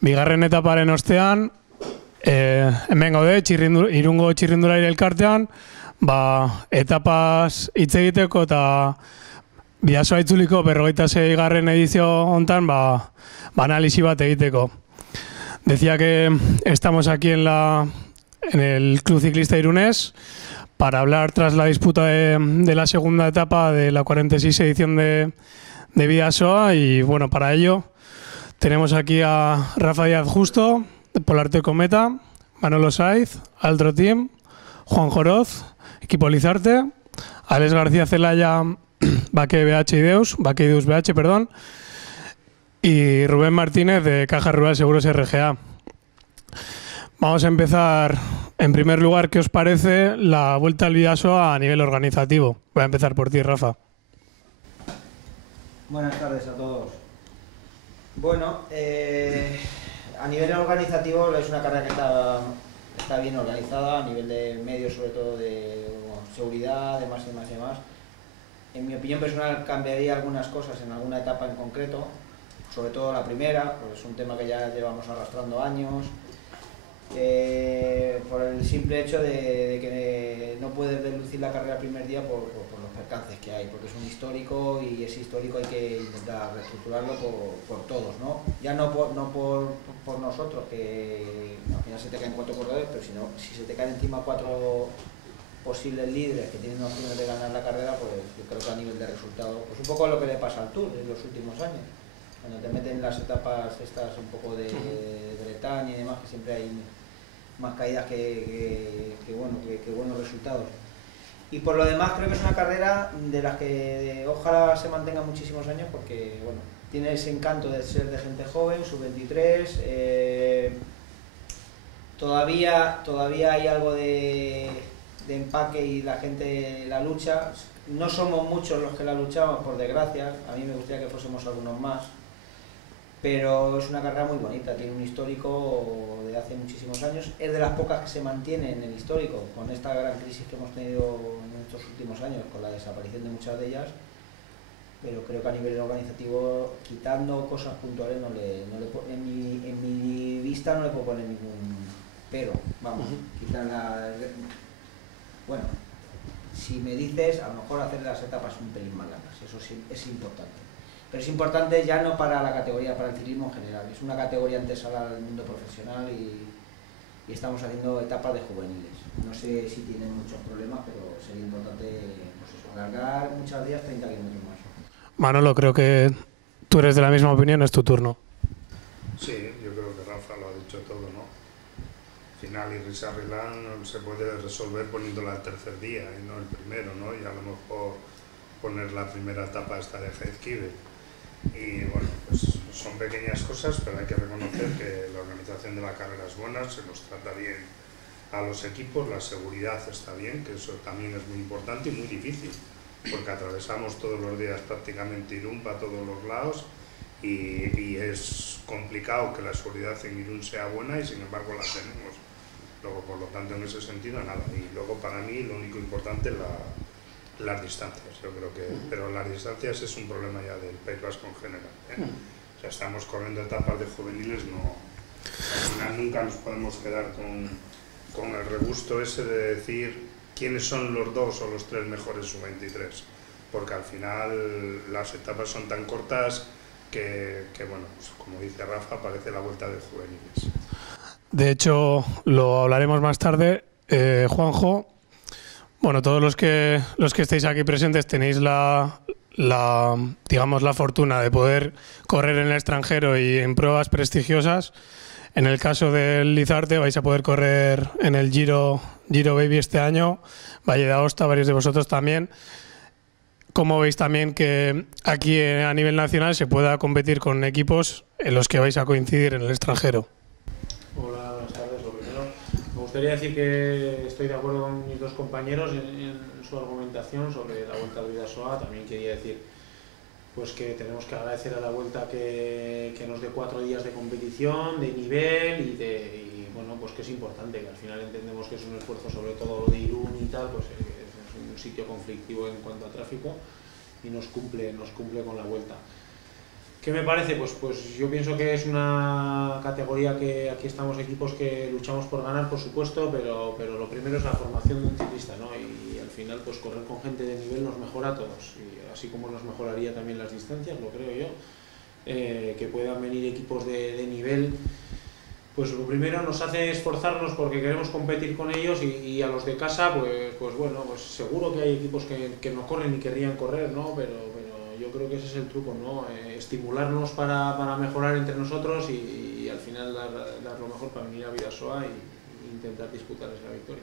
Bigarren etaparen ostean, hemen gaude, Irungo Txirrindulari elkartean, etapaz hitz egiteko eta Bidasoa itzuliko 46. edizio hontan, analisi bat egiteko. Decía que estamos aquí en el Club Ciclista Irunés para hablar tras la disputa de la segunda etapa de la 46 edición de Bidasoa, y bueno, para ello tenemos aquí a Rafa Díaz Justo, de Polarte Cometa, Manolo Saiz, Altro Team, Juan Joroz, Equipo Lizarte, Alex García Celaya, Bake Ideus BH, perdón, y Rubén Martínez de Caja Rural Seguros RGA. Vamos a empezar, en primer lugar, ¿qué os parece la Vuelta al Bidasoa a nivel organizativo? Voy a empezar por ti, Rafa. Buenas tardes a todos. Bueno, a nivel organizativo es una carrera que está bien organizada, a nivel de medios, sobre todo de seguridad, demás. En mi opinión personal cambiaría algunas cosas en alguna etapa en concreto, sobre todo la primera, pues es un tema que ya llevamos arrastrando años, por el simple hecho de que no puedes delucir la carrera el primer día por los percances que hay, porque es un histórico y ese histórico hay que intentar reestructurarlo por todos, ¿no? Ya no por nosotros, que al final se te caen 4 corredores, pero si se te caen encima 4 posibles líderes que tienen opciones de ganar la carrera, pues yo creo que a nivel de resultado, pues un poco lo que le pasa al Tour en los últimos años, cuando te meten las etapas estas un poco de Bretaña y demás, que siempre hay más caídas que buenos resultados. Y por lo demás creo que es una carrera de las que ojalá se mantenga muchísimos años, porque bueno, tiene ese encanto de ser de gente joven, sub-23, todavía hay algo de empaque y la gente la lucha. No somos muchos los que la luchamos, por desgracia, a mí me gustaría que fuésemos algunos más, pero es una carrera muy bonita, tiene un histórico de hace muchísimos años, es de las pocas que se mantiene en el histórico, con esta gran crisis que hemos tenido en estos últimos años, con la desaparición de muchas de ellas, pero creo que a nivel organizativo, quitando cosas puntuales, en mi vista no le puedo poner ningún pero, vamos, bueno, si me dices, a lo mejor hacer las etapas un pelín más largas, eso sí es importante. Pero es importante ya no para la categoría, para el ciclismo en general. Es una categoría antesala al mundo profesional y estamos haciendo etapas de juveniles. No sé si tienen muchos problemas, pero sería importante pues eso, alargar muchos días 30 kilómetros más. Manolo, creo que tú eres de la misma opinión, es tu turno. Sí, yo creo que Rafa lo ha dicho todo, ¿no? Final Irrisarrilán se puede resolver poniéndola el tercer día y no el primero, ¿no? Y a lo mejor poner la primera etapa esta de Jaizkibel. Y bueno, pues son pequeñas cosas, pero hay que reconocer que la organización de la carrera es buena, se nos trata bien a los equipos, la seguridad está bien, que eso también es muy importante y muy difícil, porque atravesamos todos los días prácticamente Irún para todos los lados y es complicado que la seguridad en Irún sea buena y sin embargo la tenemos. Luego, por lo tanto, en ese sentido, nada. Y luego, para mí, lo único importante es las distancias, yo creo que, pero las distancias es un problema ya del País Vasco en general, ¿eh? O sea, estamos corriendo etapas de juveniles, al final nunca nos podemos quedar con el regusto ese de decir quiénes son los 2 o los 3 mejores sub-23, porque al final las etapas son tan cortas que bueno, pues, como dice Rafa, parece la Vuelta de juveniles. De hecho, lo hablaremos más tarde. Juanjo, bueno, todos los que estéis aquí presentes tenéis digamos, la fortuna de poder correr en el extranjero y en pruebas prestigiosas. En el caso del Lizarte vais a poder correr en el Giro Baby este año, Valle de Aosta, varios de vosotros también. ¿Cómo veis también que aquí a nivel nacional se pueda competir con equipos en los que vais a coincidir en el extranjero? Hola, buenas tardes. Lo primero, me gustaría decir que estoy de acuerdo con mis dos compañeros en su argumentación sobre la Vuelta al Bidasoa. También quería decir pues que tenemos que agradecer a la Vuelta que nos dé 4 días de competición, de nivel y bueno, pues que es importante, que al final entendemos que es un esfuerzo, sobre todo de Irún y tal, pues es un sitio conflictivo en cuanto a tráfico y nos cumple con la Vuelta. ¿Qué me parece? Pues yo pienso que es una categoría que aquí estamos equipos que luchamos por ganar, por supuesto, pero lo primero es la formación de un ciclista, ¿no? Y al final pues correr con gente de nivel nos mejora a todos, y así como nos mejoraría también las distancias, lo creo yo, que puedan venir equipos de nivel. Pues lo primero nos hace esforzarnos porque queremos competir con ellos, y a los de casa pues bueno, pues seguro que hay equipos que no corren y querrían correr, ¿no? Pero yo creo que ese es el truco, ¿no? Estimularnos para mejorar entre nosotros y al final dar lo mejor para venir a Bidasoa y intentar disputar esa victoria.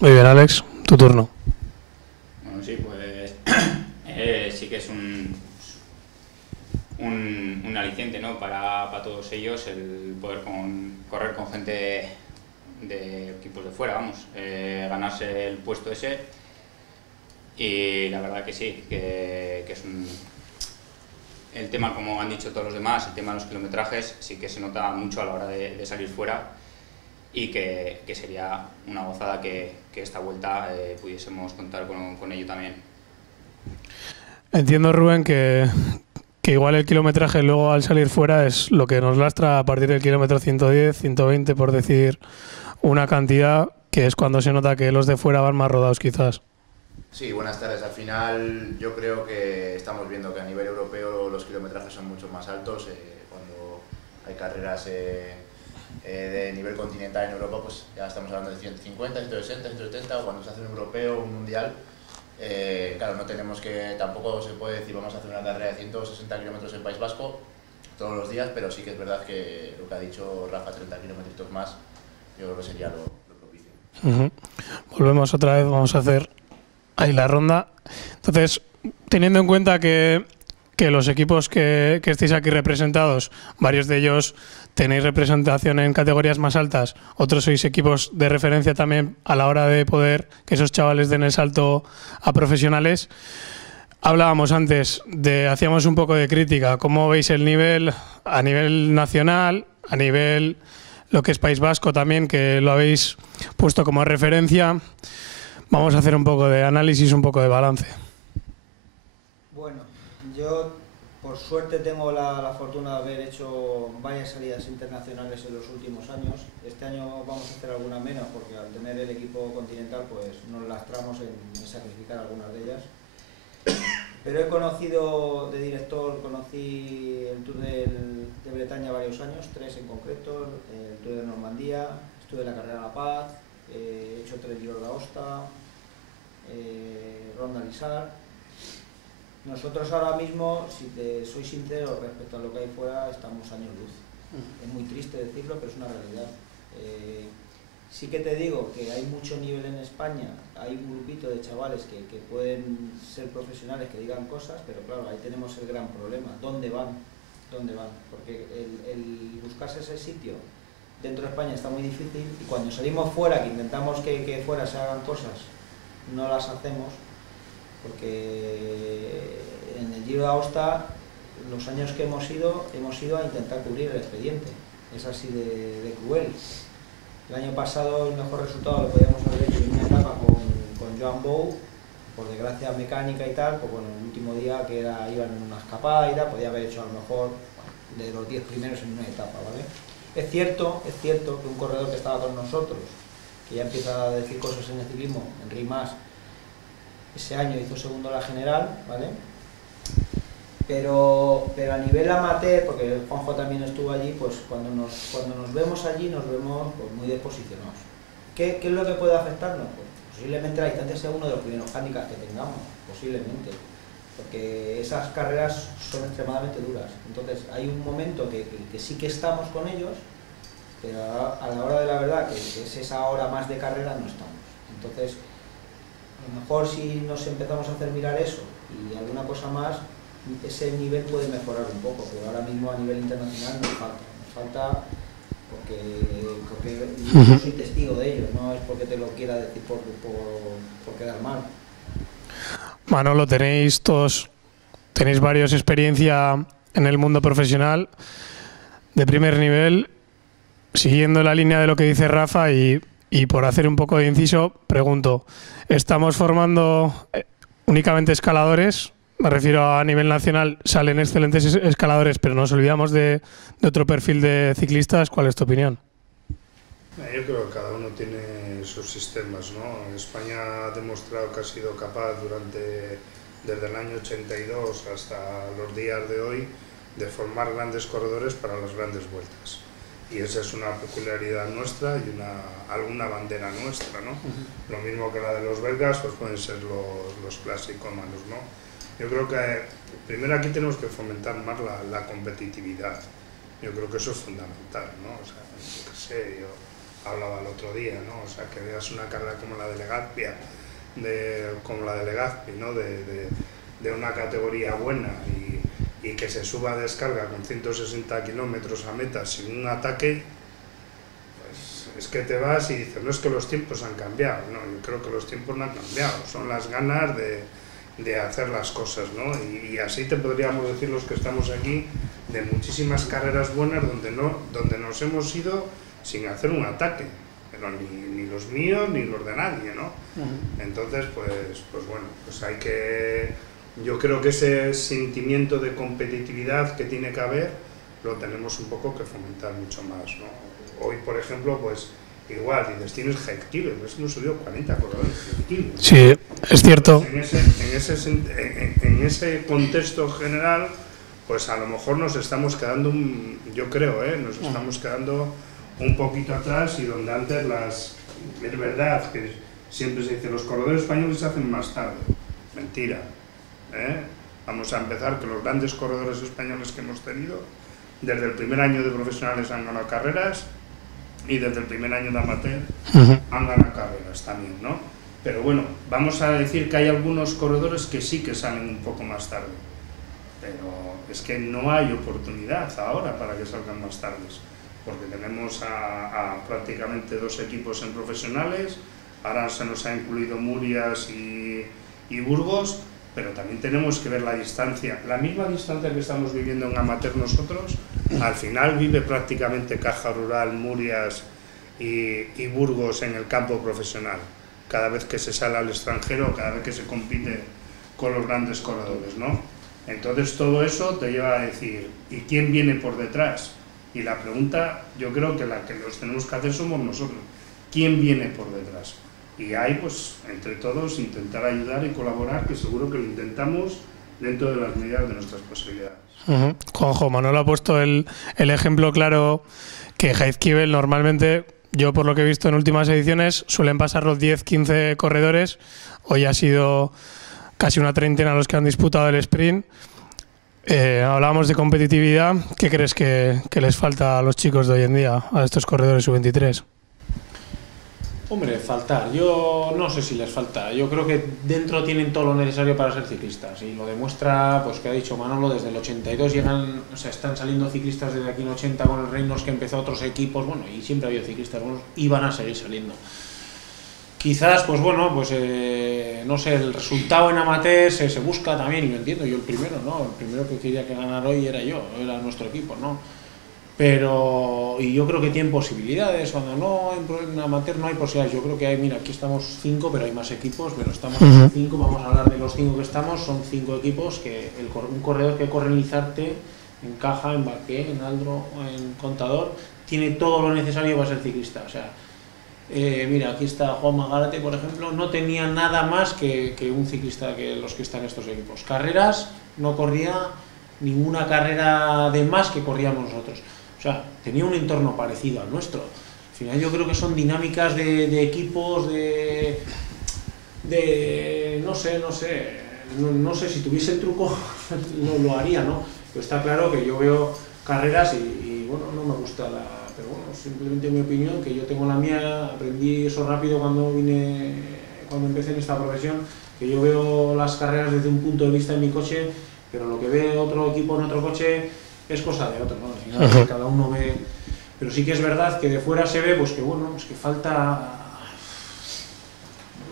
Muy bien, Alex, tu turno. Bueno, sí, pues sí que es un aliciente, ¿no? para todos ellos el poder correr con gente de equipos de fuera, vamos, ganarse el puesto ese. Y la verdad que sí, que es el tema, como han dicho todos los demás, el tema de los kilometrajes sí que se nota mucho a la hora de salir fuera, y que sería una gozada que esta vuelta pudiésemos contar con ello también. Entiendo, Rubén, que igual el kilometraje luego al salir fuera es lo que nos lastra a partir del kilómetro 110, 120, por decir una cantidad, que es cuando se nota que los de fuera van más rodados quizás. Sí, buenas tardes. Al final yo creo que estamos viendo que a nivel europeo los kilometrajes son mucho más altos. Cuando hay carreras de nivel continental en Europa, pues ya estamos hablando de 150, 160, 170, o cuando se hace un europeo o un mundial, claro, no tenemos que, tampoco se puede decir vamos a hacer una carrera de 160 kilómetros en País Vasco todos los días, pero sí que es verdad que lo que ha dicho Rafa, 30 kilómetros más, yo creo que sería lo propicio. Volvemos otra vez, vamos a hacer ahí la ronda. Entonces, teniendo en cuenta que los equipos que estéis aquí representados, varios de ellos tenéis representación en categorías más altas, otros sois equipos de referencia también a la hora de poder que esos chavales den el salto a profesionales. Hablábamos antes, hacíamos un poco de crítica. ¿Cómo veis el nivel a nivel nacional, a nivel lo que es País Vasco también, que lo habéis puesto como referencia? Vamos a hacer un poco de análisis, un poco de balance. Bueno, yo por suerte tengo la fortuna de haber hecho varias salidas internacionales en los últimos años. Este año vamos a hacer alguna menos porque al tener el equipo continental pues nos lastramos en sacrificar algunas de ellas. Pero he conocido de director, conocí el Tour de Bretaña varios años, 3 en concreto, el Tour de Normandía, estuve en la carrera La Paz, he hecho 3 Giro de Aosta, Ronda Lizar. Nosotros ahora mismo, si te soy sincero respecto a lo que hay fuera, estamos años luz. Es muy triste decirlo, pero es una realidad. Sí que te digo que hay mucho nivel en España, hay un grupito de chavales que pueden ser profesionales, que digan cosas, pero claro, ahí tenemos el gran problema. ¿Dónde van? ¿Dónde van? Porque el buscarse ese sitio dentro de España está muy difícil, y cuando salimos fuera, que intentamos que fuera se hagan cosas, no las hacemos, porque en el Giro de Aosta, los años que hemos ido a intentar cubrir el expediente. Es así de cruel. El año pasado el mejor resultado lo podíamos haber hecho en una etapa con Joan Bou, por desgracia mecánica y tal, pues bueno, el último día que iban en una escapada y tal, podía haber hecho a lo mejor de los 10 primeros en una etapa, ¿vale? Es cierto que un corredor que estaba con nosotros, que ya empieza a decir cosas en el ciclismo, Enric Mas, ese año hizo segundo en la general, ¿vale? Pero a nivel amateur, porque Juanjo también estuvo allí, pues cuando nos vemos allí nos vemos pues, muy desposicionados. ¿Qué es lo que puede afectarnos? Pues, posiblemente la distancia sea uno de los primeros hándicaps que tengamos, posiblemente, porque esas carreras son extremadamente duras. Entonces hay un momento que sí que estamos con ellos, pero a la hora de la verdad, que es esa hora más de carrera, no estamos. Entonces, a lo mejor si nos empezamos a hacer mirar eso y alguna cosa más, ese nivel puede mejorar un poco, pero ahora mismo a nivel internacional nos falta porque yo soy testigo de ello, no es porque te lo quiera decir por quedar mal. Manolo, tenéis varios experiencia en el mundo profesional de primer nivel, siguiendo la línea de lo que dice Rafa y por hacer un poco de inciso, pregunto, ¿estamos formando únicamente escaladores me refiero a nivel nacional, salen excelentes escaladores, pero nos olvidamos de otro perfil de ciclistas. ¿Cuál es tu opinión? Yo creo que cada uno tiene sus sistemas, ¿no? España ha demostrado que ha sido capaz desde el año 82 hasta los días de hoy de formar grandes corredores para las grandes vueltas. Y esa es una peculiaridad nuestra y alguna bandera nuestra, ¿no? Lo mismo que la de los belgas, pues pueden ser los clasicómanos, ¿no? Yo creo que primero aquí tenemos que fomentar más la competitividad. Yo creo que eso es fundamental, ¿no? O sea, yo qué sé, yo hablaba el otro día, ¿no? O sea, que veas una carrera como la de Legazpi, ¿no? De una categoría buena y que se suba a descarga con 160 kilómetros a meta sin un ataque, pues es que te vas y dices, no es que los tiempos han cambiado, no, yo creo que los tiempos no han cambiado, son las ganas de hacer las cosas, ¿no? Y así te podríamos decir los que estamos aquí de muchísimas carreras buenas donde nos hemos ido sin hacer un ataque, pero ni los míos ni los de nadie, ¿no? Entonces, pues bueno, pues hay que... Yo creo que ese sentimiento de competitividad que tiene que haber lo tenemos un poco que fomentar mucho más, ¿no? Hoy, por ejemplo, pues igual, dices, tienes Hektivel, pues hemos subido 40 corredores Hektivel. Sí, es cierto. En ese contexto general, pues a lo mejor nos estamos quedando, yo creo, nos estamos quedando un poquito atrás, y donde antes es verdad que siempre se dice los corredores españoles se hacen más tarde. Mentira. Vamos a empezar que los grandes corredores españoles que hemos tenido, desde el primer año de profesionales han ganado carreras y desde el primer año de amateur han ganado carreras también, ¿no? Pero bueno, vamos a decir que hay algunos corredores que sí que salen un poco más tarde, pero es que no hay oportunidad ahora para que salgan más tardes, porque tenemos a prácticamente 2 equipos en profesionales, ahora se nos ha incluido Murias y Burgos, pero también tenemos que ver la distancia, la misma distancia que estamos viviendo en amateur nosotros, al final vive prácticamente Caja Rural, Murias y Burgos en el campo profesional, cada vez que se sale al extranjero, cada vez que se compite con los grandes corredores, ¿no? Entonces todo eso te lleva a decir, ¿y quién viene por detrás? Y la pregunta, yo creo que la que los tenemos que hacer somos nosotros, ¿quién viene por detrás? Y ahí, pues, entre todos, intentar ayudar y colaborar, que seguro que lo intentamos dentro de las medidas de nuestras posibilidades. Juanjo, Manolo ha puesto el ejemplo claro que Jaizkibel normalmente, yo por lo que he visto en últimas ediciones, suelen pasar los 10-15 corredores. Hoy ha sido casi una treintena los que han disputado el sprint. Hablábamos de competitividad. ¿Qué crees que les falta a los chicos de hoy en día, a estos corredores sub-23? Hombre, faltar. Yo no sé si les falta. Yo creo que dentro tienen todo lo necesario para ser ciclistas. Y lo demuestra, pues que ha dicho Manolo, desde el 82 llegan, o sea, están saliendo ciclistas desde aquí en 80 con el Reynolds, que empezó otros equipos, bueno, y siempre ha habido ciclistas buenos y van a seguir saliendo. Quizás, pues bueno, pues no sé, el resultado en amateur se busca también, y lo entiendo, yo el primero, ¿no? El primero que quería que ganara hoy era nuestro equipo, ¿no? Pero, y yo creo que tienen posibilidades, cuando no, en amateur no hay posibilidades, yo creo que hay, mira, aquí estamos 5, pero hay más equipos, pero estamos 5, vamos a hablar de los 5 que estamos, son 5 equipos, que un corredor que corre en Izarte, en Caja, en Baqué, en Aldro, en Contador, tiene todo lo necesario para ser ciclista, o sea, mira, aquí está Juan Magarate, por ejemplo, no tenía nada más que un ciclista que los que están en estos equipos. Carreras, no corría ninguna carrera de más que corríamos nosotros. O sea, tenía un entorno parecido al nuestro. Al final yo creo que son dinámicas de equipos, no sé, si tuviese el truco lo haría, ¿no? Pero está claro que yo veo carreras y bueno, no me gusta pero bueno, simplemente mi opinión, que yo tengo la mía, aprendí eso rápido cuando empecé en esta profesión, que yo veo las carreras desde un punto de vista en mi coche, pero lo que ve otro equipo en otro coche es cosa de otro, ¿no? Al final cada uno ve, pero sí que es verdad que de fuera se ve, pues que bueno, pues que falta,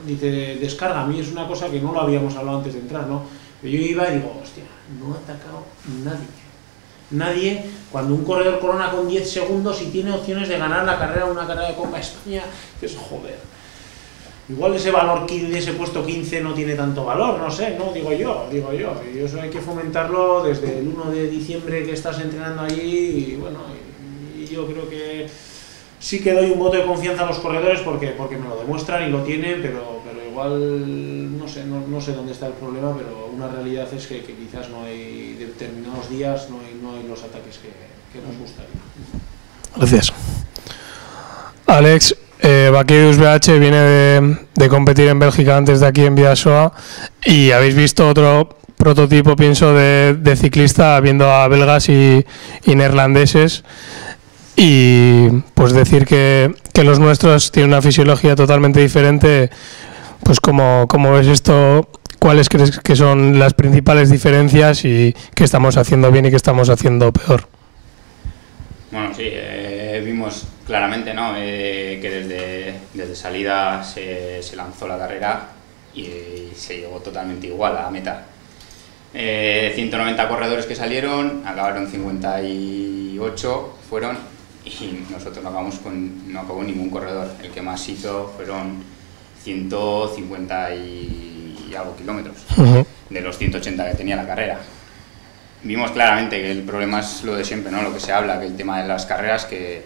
dice, descarga. A mí es una cosa que no lo habíamos hablado antes de entrar, ¿no? Pero yo iba y digo, hostia, no ha atacado nadie, cuando un corredor corona con 10 segundos y tiene opciones de ganar la carrera, una carrera de Copa España, que es joder. igual ese valor de ese puesto 15 no tiene tanto valor, no sé, no digo yo, y eso hay que fomentarlo desde el 1 de diciembre que estás entrenando allí, y bueno, y yo creo que sí que doy un voto de confianza a los corredores porque me lo demuestran y lo tienen, pero igual no sé dónde está el problema, pero una realidad es que quizás no hay determinados días, no hay los ataques que nos gustaría. Gracias. Alex, Vaquerius BH viene de competir en Bélgica antes de aquí en Bidasoa, y habéis visto otro prototipo, pienso, de ciclista, viendo a belgas y neerlandeses, y pues decir que los nuestros tienen una fisiología totalmente diferente. Pues ¿cómo ves esto? ¿Cuáles crees que son las principales diferencias y qué estamos haciendo bien y qué estamos haciendo peor? Bueno, sí, vimos claramente, ¿no? Que desde salida se lanzó la carrera y se llegó totalmente igual a la meta. 190 corredores que salieron, acabaron 58, fueron, y nosotros no acabó ningún corredor. El que más hizo fueron 150 y algo kilómetros, de los 180 que tenía la carrera. Vimos claramente que el problema es lo de siempre, ¿no? Lo que se habla, que el tema de las carreras que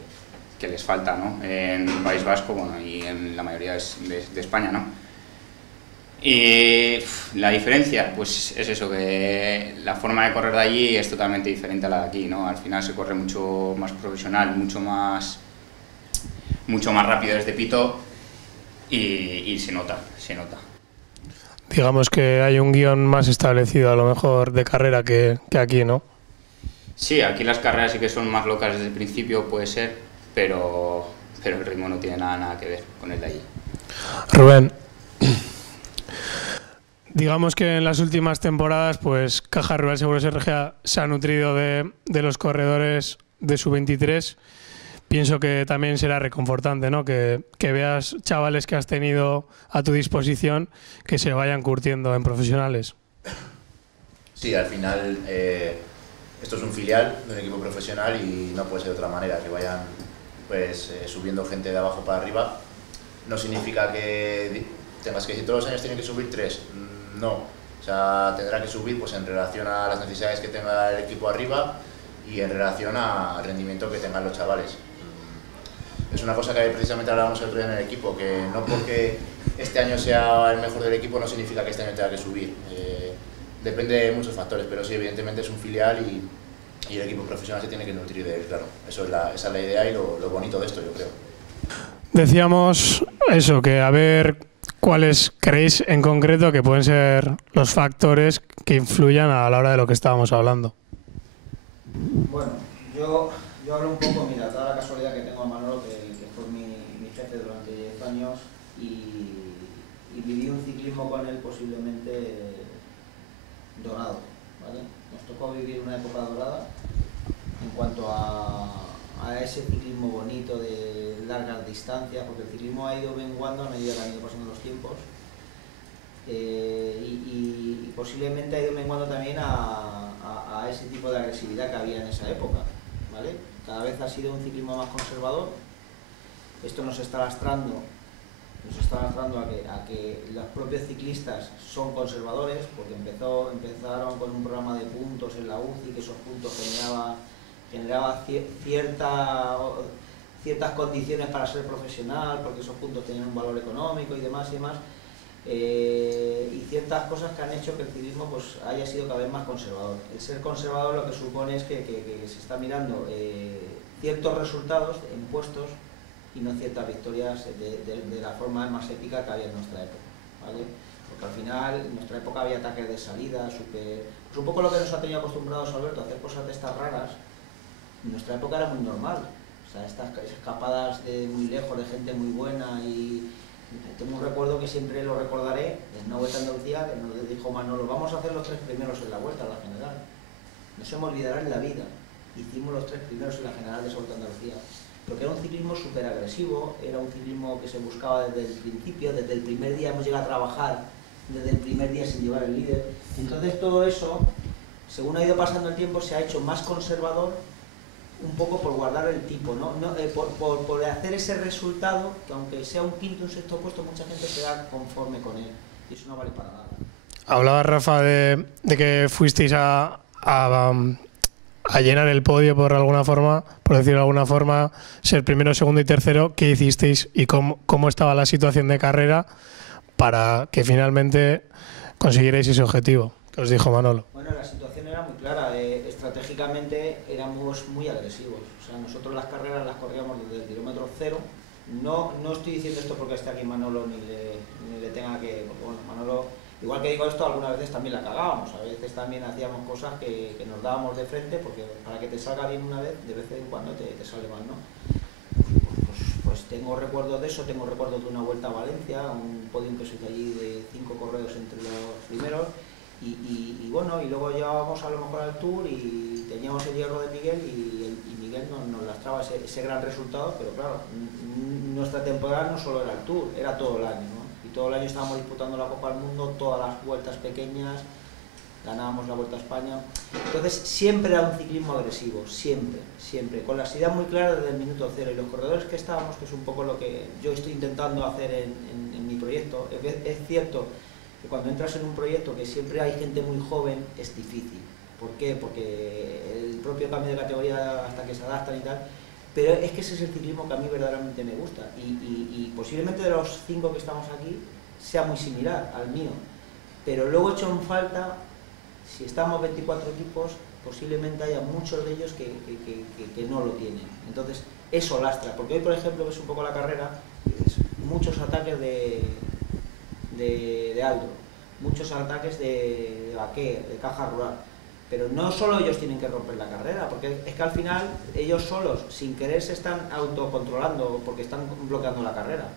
les falta, ¿no? En el País Vasco, bueno, y en la mayoría de España, ¿no? Y la diferencia, pues es eso, que la forma de correr de allí es totalmente diferente a la de aquí, ¿no? Al final se corre mucho más profesional, mucho más rápido desde pito, y se nota. Digamos que hay un guión más establecido, a lo mejor, de carrera que aquí, ¿no? Sí, aquí las carreras sí que son más locas desde el principio, puede ser, pero el ritmo no tiene nada que ver con el de allí. Rubén, digamos que en las últimas temporadas, pues Caja Rural Seguros RGA se ha nutrido de los corredores de su 23. Pienso que también será reconfortante, ¿no? Que veas chavales que has tenido a tu disposición que se vayan curtiendo en profesionales. Sí, al final esto es un filial de un equipo profesional y no puede ser de otra manera, que vayan pues subiendo gente de abajo para arriba. No significa que tengas que decir todos los años tienen que subir 3, no. O sea, tendrá que subir pues en relación a las necesidades que tenga el equipo arriba y en relación al rendimiento que tengan los chavales. Es una cosa que precisamente hablábamos el otro día en el equipo, que no porque este año sea el mejor del equipo no significa que este año tenga que subir. Depende de muchos factores, pero sí, evidentemente es un filial y el equipo profesional se tiene que nutrir de él, claro. Esa es la idea y lo bonito de esto, yo creo. Decíamos eso, que a ver cuáles creéis en concreto que pueden ser los factores que influyan a la hora de lo que estábamos hablando. Bueno, yo hablo un poco, mira, toda la casualidad que tengo a Manolo, que fue mi jefe durante 10 años, y viví un ciclismo con él posiblemente dorado, ¿vale? Nos tocó vivir una época dorada en cuanto a ese ciclismo bonito de largas distancias, porque el ciclismo ha ido menguando a medida que han ido pasando los tiempos, y posiblemente ha ido menguando también a ese tipo de agresividad que había en esa época, ¿vale? Cada vez ha sido un ciclismo más conservador. Esto nos está lastrando a que los propios ciclistas son conservadores, porque empezaron con un programa de puntos en la UCI, que esos puntos generaba ciertas condiciones para ser profesional, porque esos puntos tenían un valor económico y demás, y ciertas cosas que han hecho que el ciclismo pues haya sido cada vez más conservador. El ser conservador lo que supone es que se está mirando ciertos resultados en puestos y no ciertas victorias de la forma más épica que había en nuestra época, ¿vale? Porque al final en nuestra época había ataques de salida, pues un poco lo que nos ha tenido acostumbrados, Alberto, a hacer cosas de estas raras. En nuestra época era muy normal, o sea, estas escapadas de muy lejos, de gente muy buena, y tengo un recuerdo que siempre lo recordaré, en una Vuelta a Andalucía, que nos dijo Manolo, vamos a hacer los 3 primeros en la Vuelta a la General. No se me olvidará en la vida, hicimos los 3 primeros en la General de esa Vuelta a Andalucía. Porque era un ciclismo súper agresivo, era un ciclismo que se buscaba desde el principio, desde el primer día hemos llegado a trabajar, desde el primer día sin llevar el líder. Entonces todo eso, según ha ido pasando el tiempo, se ha hecho más conservador un poco por guardar el tipo, ¿no? Por hacer ese resultado, que aunque sea un quinto o un sexto puesto, mucha gente se da conforme con él, y eso no vale para nada. Hablaba Rafa de que fuisteis a llenar el podio por alguna forma, por decirlo de alguna forma, ser primero, segundo y tercero. ¿Qué hicisteis y cómo estaba la situación de carrera para que finalmente consiguierais ese objetivo que os dijo Manolo? Bueno, la situación era muy clara. Estratégicamente éramos muy agresivos. O sea, nosotros las carreras las corríamos desde el kilómetro cero. No estoy diciendo esto porque esté aquí Manolo ni le tenga que... Porque, bueno, Manolo, igual que digo esto, algunas veces también la cagábamos. A veces también hacíamos cosas que nos dábamos de frente, porque para que te salga bien una vez, de vez en cuando te sale mal, ¿no? Pues tengo recuerdos de eso, tengo recuerdos de una vuelta a Valencia, un podium que se hizo allí de 5 correos entre los primeros. Y bueno, y luego llevábamos a lo mejor al Tour y teníamos el hierro de Miguel y Miguel nos lastraba ese gran resultado, pero claro, nuestra temporada no solo era el Tour, era todo el año, ¿no? Y todo el año estábamos disputando la Copa del Mundo, todas las vueltas pequeñas, ganábamos la Vuelta a España. Entonces siempre era un ciclismo agresivo, siempre, con las ideas muy claras desde el minuto cero. Y los corredores que estábamos, que es un poco lo que yo estoy intentando hacer en mi proyecto, es cierto que cuando entras en un proyecto que siempre hay gente muy joven, es difícil. ¿Por qué? Porque el propio cambio de categoría hasta que se adaptan y tal, pero es que ese es el ciclismo que a mí verdaderamente me gusta y posiblemente de los 5 que estamos aquí sea muy similar al mío, pero luego he hecho en falta, si estamos 24 equipos, posiblemente haya muchos de ellos que no lo tienen. Entonces eso lastra, porque hoy por ejemplo ves un poco la carrera, ves muchos ataques de Aldo, muchos ataques de Baquer, de Caja Rural, pero no solo ellos tienen que romper la carrera, porque es que al final ellos solos, sin querer, se están autocontrolando porque están bloqueando la carrera.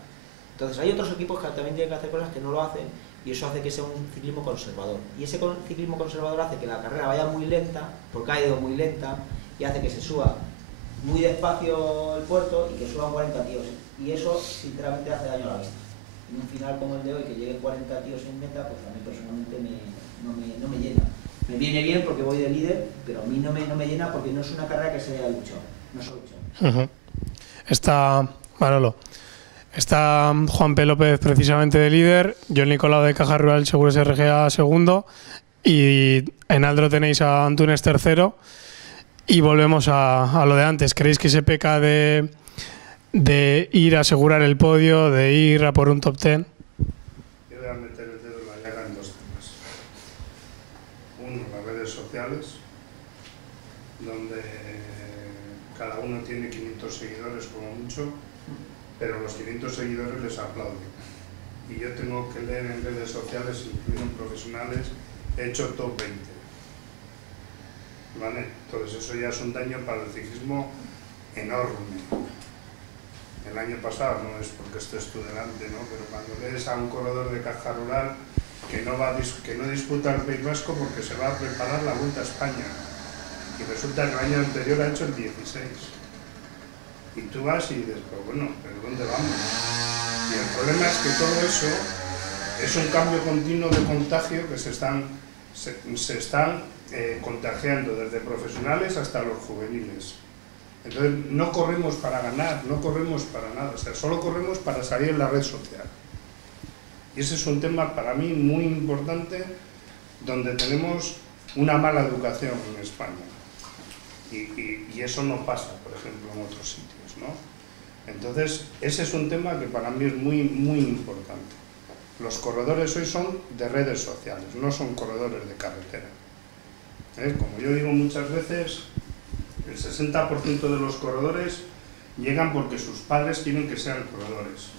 Entonces hay otros equipos que también tienen que hacer cosas que no lo hacen y eso hace que sea un ciclismo conservador. Y ese ciclismo conservador hace que la carrera vaya muy lenta, porque ha ido muy lenta, y hace que se suba muy despacio el puerto y que suban 40 tíos. Y eso, sinceramente, hace daño a la vista. En un final como el de hoy, que lleguen 40 tíos en meta, pues a mí personalmente no me llena. Me viene bien porque voy de líder, pero a mí no me llena porque no es una carrera que se haya luchado. No se ha luchado. Está Manolo. Está Juan P. López precisamente de líder, John Nicolau de Caja Rural Seguros RGA segundo y en Aldro tenéis a Antunes tercero. Y volvemos a lo de antes. ¿Creéis que se peca de ir a asegurar el podio, de ir a por un top 10? Yo voy a meter el dedo en la llaga en dos temas. Uno, las redes sociales, donde cada uno tiene 500 seguidores como mucho, pero los 500 seguidores les aplauden. Y yo tengo que leer en redes sociales, incluido en profesionales, he hecho top 20. ¿Vale? Entonces eso ya es un daño para el ciclismo enorme. El año pasado, no es porque estés tú delante, ¿no? Pero cuando lees a un corredor de Caja Rural que no disputa el País Vasco porque se va a preparar la Vuelta a España y resulta que el año anterior ha hecho el 16 y tú vas y dices, pues bueno, ¿pero dónde vamos? Y el problema es que todo eso es un cambio continuo de contagio que se están contagiando desde profesionales hasta los juveniles. Entonces no corremos para ganar, no corremos para nada, o sea, solo corremos para salir en la red social. Y ese es un tema para mí muy importante, donde tenemos una mala educación en España. Y eso no pasa, por ejemplo, en otros sitios, ¿no? Entonces, ese es un tema que para mí es muy, muy importante. Los corredores hoy son de redes sociales, no son corredores de carretera. Como yo digo muchas veces, el 60% de los corredores llegan porque sus padres quieren que sean corredores.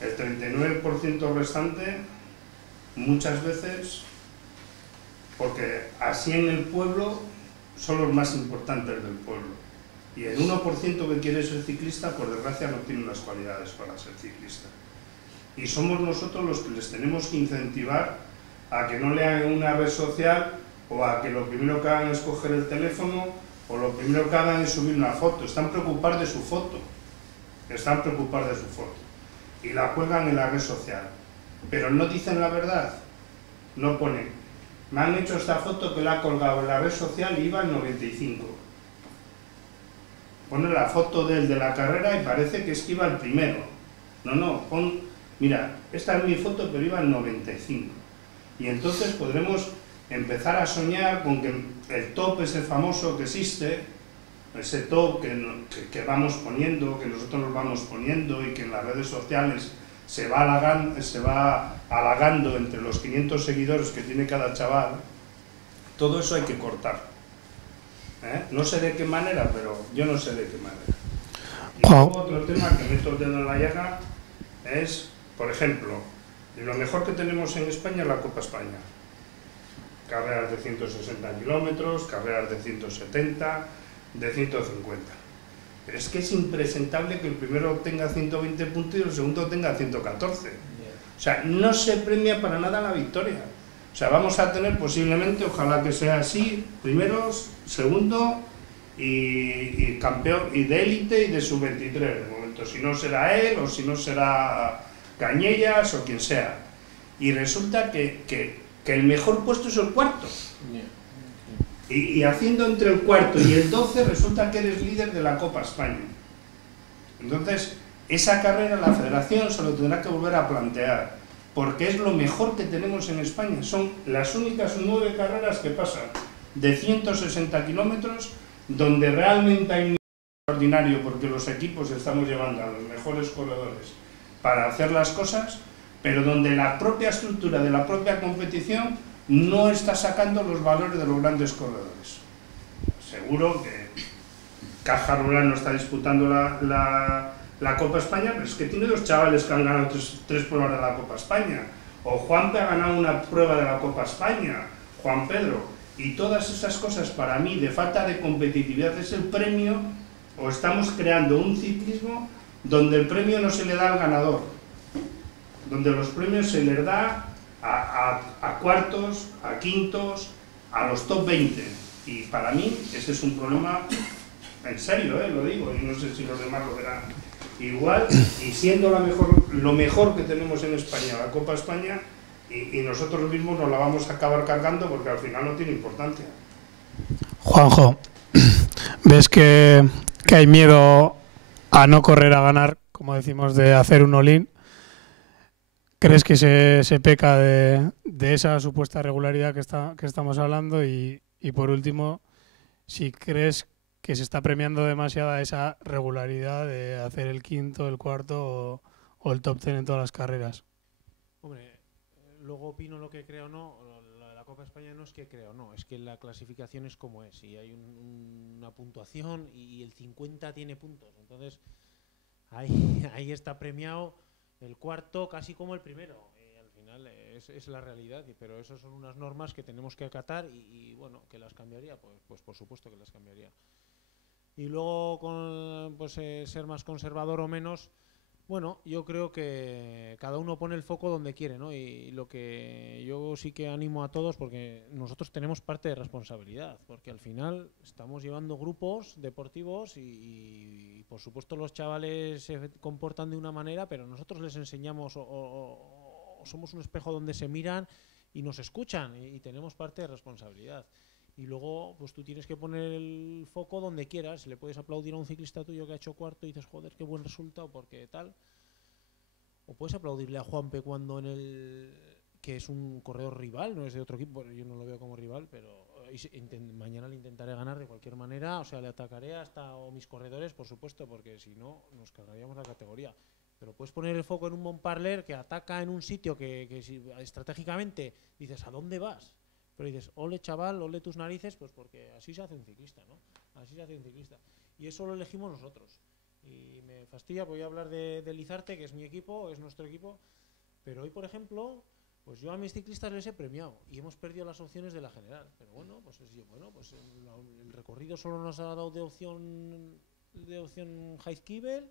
El 39% restante, muchas veces, porque así en el pueblo son los más importantes del pueblo. Y el 1% que quiere ser ciclista, por desgracia, no tiene las cualidades para ser ciclista. Y somos nosotros los que les tenemos que incentivar a que no lean en una red social o a que lo primero que hagan es coger el teléfono o lo primero que hagan es subir una foto. Están preocupados de su foto. Y la cuelgan en la red social. Pero no dicen la verdad. No ponen, me han hecho esta foto que la ha colgado en la red social y iba en 95. pone la foto de la carrera y parece que es que iba el primero. No, mira, esta es mi foto, pero iba al 95. Y entonces podremos empezar a soñar con que el top ese famoso que existe, ese top que vamos poniendo, que nosotros nos vamos poniendo y que en las redes sociales se va halagando entre los 500 seguidores que tiene cada chaval, todo eso hay que cortar. No sé de qué manera, pero yo no sé de qué manera. Y luego otro tema que meto el dedo en la llaga es, por ejemplo, lo mejor que tenemos en España es la Copa España. Carreras de 160 kilómetros, carreras de 170, de 150. Pero es que es impresentable que el primero tenga 120 puntos y el segundo tenga 114. O sea, no se premia para nada la victoria. O sea, vamos a tener posiblemente, ojalá que sea así, primeros, segundo y campeón y de élite y de sub-23 de momento. Si no será él o si no será Cañellas o quien sea. Y resulta que el mejor puesto es el cuarto. Y haciendo entre el cuarto y el 12 resulta que eres líder de la Copa España. Entonces, esa carrera la Federación se lo tendrá que volver a plantear, porque es lo mejor que tenemos en España. Son las únicas 9 carreras que pasan de 160 kilómetros, donde realmente hay un extraordinario, porque los equipos estamos llevando a los mejores corredores para hacer las cosas, pero donde la propia estructura de la propia competición no está sacando los valores de los grandes corredores. Seguro que Caja Rural no está disputando la Copa España, pero es que tiene 2 chavales que han ganado 3 pruebas de la Copa España. O Juanpe ha ganado una prueba de la Copa España, Juan Pedro. Y todas esas cosas, para mí, de falta de competitividad, es el premio, o estamos creando un ciclismo donde el premio no se le da al ganador, donde los premios se les da a cuartos, a quintos, a los top 20. Y para mí ese es un problema, en serio, lo digo, y no sé si los demás lo verán igual, y siendo lo mejor que tenemos en España, la Copa España, y nosotros mismos nos la vamos a acabar cargando porque al final no tiene importancia. Juanjo, ¿ves que hay miedo a no correr a ganar, como decimos, de hacer un all-in? ¿Crees que se peca de esa supuesta regularidad que estamos hablando? Y por último, si crees que se está premiando demasiada esa regularidad de hacer el quinto, el cuarto o el top 10 en todas las carreras. Hombre, luego opino lo que creo o no. La Copa España no es que creo, no, es que la clasificación es como es y hay una puntuación y el 50 tiene puntos. Entonces, ahí está premiado el cuarto casi como el primero. Al final es la realidad, pero eso son unas normas que tenemos que acatar y bueno, que las cambiaría, pues por supuesto que las cambiaría. Y luego ser más conservador o menos, bueno, yo creo que cada uno pone el foco donde quiere, ¿no? Y lo que yo sí que animo a todos, porque nosotros tenemos parte de responsabilidad, porque al final estamos llevando grupos deportivos y por supuesto los chavales se comportan de una manera, pero nosotros les enseñamos o somos un espejo donde se miran y nos escuchan y tenemos parte de responsabilidad. Y luego, pues tú tienes que poner el foco donde quieras. Le puedes aplaudir a un ciclista tuyo que ha hecho cuarto y dices, joder, qué buen resultado, porque tal. O puedes aplaudirle a Juanpe cuando que es un corredor rival, no es de otro equipo, yo no lo veo como rival, pero mañana le intentaré ganar de cualquier manera, o sea, le atacaré hasta mis corredores, por supuesto, porque si no, nos cargaríamos la categoría. Pero puedes poner el foco en un Montparler que ataca en un sitio que si, estratégicamente dices, ¿a dónde vas? Pero dices, ole chaval, ole tus narices, pues porque así se hace un ciclista, ¿no? Así se hace un ciclista. Y eso lo elegimos nosotros. Y me fastidia, voy a hablar de Lizarte, que es mi equipo, es nuestro equipo, pero hoy, por ejemplo, pues yo a mis ciclistas les he premiado y hemos perdido las opciones de la general. Pero bueno, pues el recorrido solo nos ha dado de opción Heizkibel.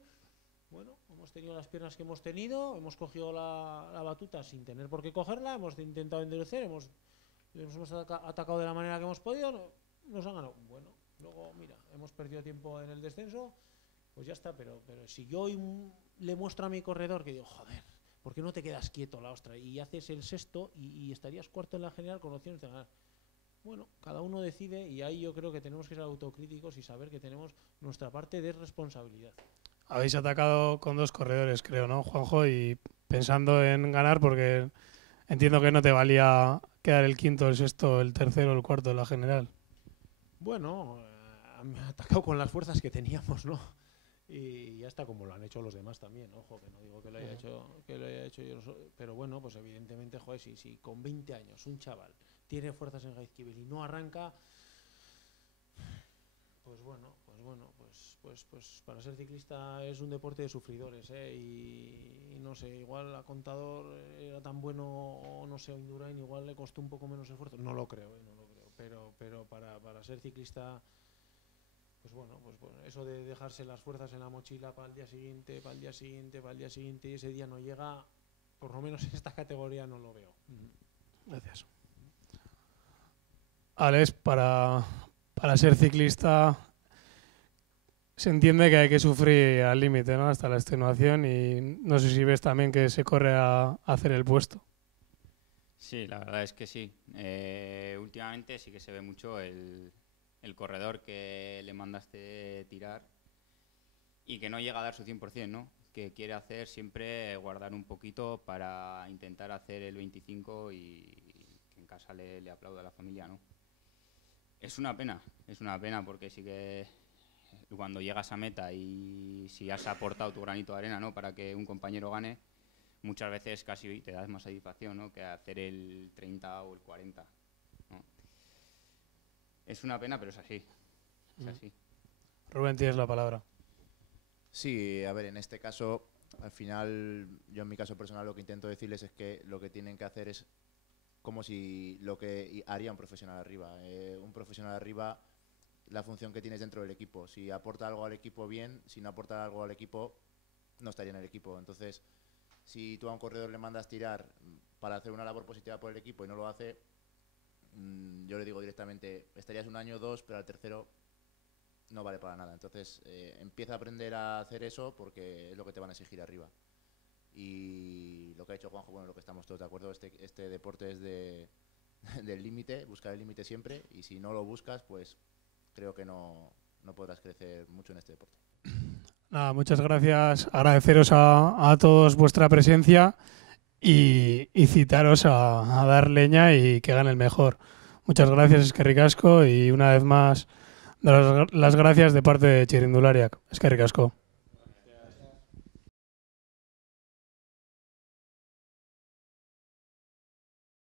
Bueno, hemos tenido las piernas que hemos tenido, hemos cogido la batuta sin tener por qué cogerla, hemos intentado endurecer, nos hemos atacado de la manera que hemos podido, nos han ganado. Bueno, luego, mira, hemos perdido tiempo en el descenso, pues ya está, pero si yo le muestro a mi corredor que digo, joder, ¿por qué no te quedas quieto, la ostra? Y haces el sexto y estarías cuarto en la general con opciones de ganar. bueno, cada uno decide y ahí yo creo que tenemos que ser autocríticos y saber que tenemos nuestra parte de responsabilidad. Habéis atacado con 2 corredores, creo, ¿no, Juanjo? Y pensando en ganar, porque entiendo que no te valía quedar el quinto, el sexto, el tercero, el cuarto de la general. Bueno, han atacado con las fuerzas que teníamos, ¿no? Y ya está, como lo han hecho los demás también, ojo, que no digo que lo haya hecho yo, pero bueno, pues evidentemente, joder, si con 20 años un chaval tiene fuerzas en Jaizkibel y no arranca, pues para ser ciclista es un deporte de sufridores, y no sé, igual a Contador era tan bueno, o no sé, Indurain igual le costó un poco menos esfuerzo, no lo creo, pero para ser ciclista, pues bueno, eso de dejarse las fuerzas en la mochila para el día siguiente, y ese día no llega, por lo menos en esta categoría no lo veo. Gracias. Alex, para ser ciclista se entiende que hay que sufrir al límite, ¿no? Hasta la extenuación, y no sé si ves también que se corre a hacer el puesto. Sí, la verdad es que sí. Últimamente sí que se ve mucho el corredor que le mandaste tirar y que no llega a dar su 100%, ¿no? Que quiere hacer siempre guardar un poquito para intentar hacer el 25 y que en casa le aplauda a la familia, ¿no? Es una pena porque sí que cuando llegas a meta y si has aportado tu granito de arena, ¿no?, para que un compañero gane, muchas veces casi te das más satisfacción, ¿no?, que hacer el 30 o el 40, ¿no? Es una pena, pero es así. Es así. Rubén, tienes la palabra. Sí, a ver, en este caso, al final, yo en mi caso personal lo que intento decirles es que lo que tienen que hacer es como si lo que haría un profesional arriba. Un profesional arriba, la función que tienes dentro del equipo. Si aporta algo al equipo, bien. Si no aporta algo al equipo, no estaría en el equipo. Entonces, si tú a un corredor le mandas tirar para hacer una labor positiva por el equipo y no lo hace, yo le digo directamente, estarías 1 año o 2, pero al tercero no vale para nada. Entonces, empieza a aprender a hacer eso porque es lo que te van a exigir arriba. Y lo que ha dicho Juanjo, bueno, lo que estamos todos de acuerdo, este deporte es del límite, buscar el límite siempre, y si no lo buscas, pues creo que no podrás crecer mucho en este deporte. Nada, muchas gracias. Agradeceros a todos vuestra presencia y citaros a dar leña y que gane el mejor. Muchas gracias, Eskerrik asko, y una vez más las gracias de parte de Txirrindulariak. Eskerrik asko.